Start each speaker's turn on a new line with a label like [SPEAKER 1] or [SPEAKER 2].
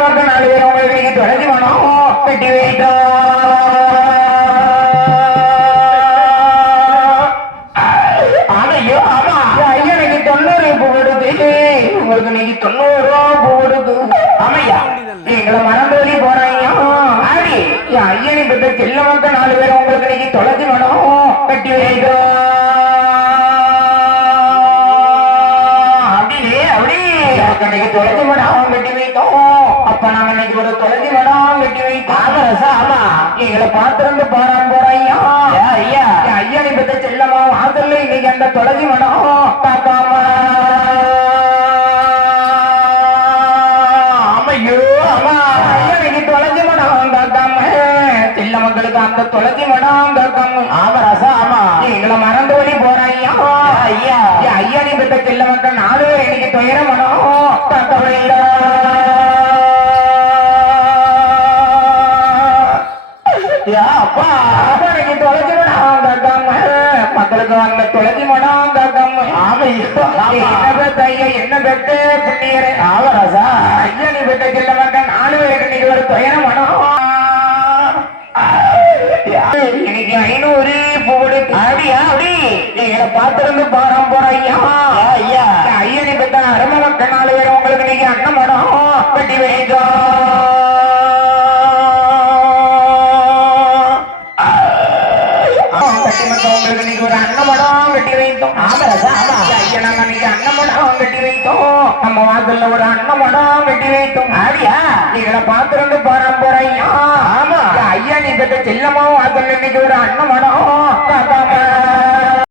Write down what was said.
[SPEAKER 1] மக்கள் நாலு பேர் உங்களுக்கு நீங்க தொலைஞ்சி வேணும் கட்டி வைத்தோம் உங்களுக்கு நீங்க தொண்ணூறு ரூபா பூ கொடுத்து. எங்களை மறந்தோலி போறாங்க ஆடி பெற்ற செல்ல மக்கள் நாலு பேர் உங்களுக்கு நீங்க தொலைஞ்சு வேணும் கட்டி வைக்கிறோம் இன்னைக்கு தொலைஞ்சு வேணாம் கட்டி வைத்தோம். அப்ப நாங்க இன்னைக்கு ஒரு தொலைஞ்சு வேணாம் கட்டி வைத்தோம். ஆமா ரசா ஆமா. எங்களை பார்த்திருந்து பாராம போறாய்யா ஐயா. என் ஐயனை பெற்ற செல்லமா வாசல்ல இன்னைக்கு அந்த தொலைஞ்சு காக்காம செல்ல மக்களுக்கு அந்த தொலைஞ்சு வேணாம் காக்காம ஆமா ரசா ஆமா. எங்களை மறந்து வழி போறாய்யா ஐயா. என் ஐயனை பெற்ற செல்ல மக்கள் நாலு பேர் இன்னைக்கு துயரம் வேணும் அவனுக்கு மடம் காக்காம மக்களுக்கு வந்த தொலைஞ்சு மடம் காக்காம ஆமா என்ன பெத்த ஐயா என்ன பெத்த புண்ணியரே. ஆவராசா. ஐயா நீ பெத்த செல்ல மாட்டேன் நாலு பேருக்கு இன்னைக்கு ஒரு துயர மடம் இன்னைக்கு ஐநூறு போடு அப்படியா? அப்படி. எங்களை பார்த்திருந்து பாரம் போற ஐயா. ஐயா ஐயா நீ பெத்த அரும மக்கள் நாலு பேர் உங்களுக்கு இன்னைக்கு அண்ணன் மடம் வைக்கும் உங்களுக்கு நீங்க ஒரு அன்னமடம் கட்டி வைத்தோம். ஐயா நாங்க நீங்க அன்னமடம் கட்டி வைத்தோம் நம்ம வாசல்ல ஒரு அன்னமடம் கட்டி வைத்தோம் ஆடியா நீங்களை பார்த்திருந்து பாரம் போறையா ஆமா ஐயா நீ பெற்ற வாசல்ல இன்னைக்கு ஒரு அன்னமடம்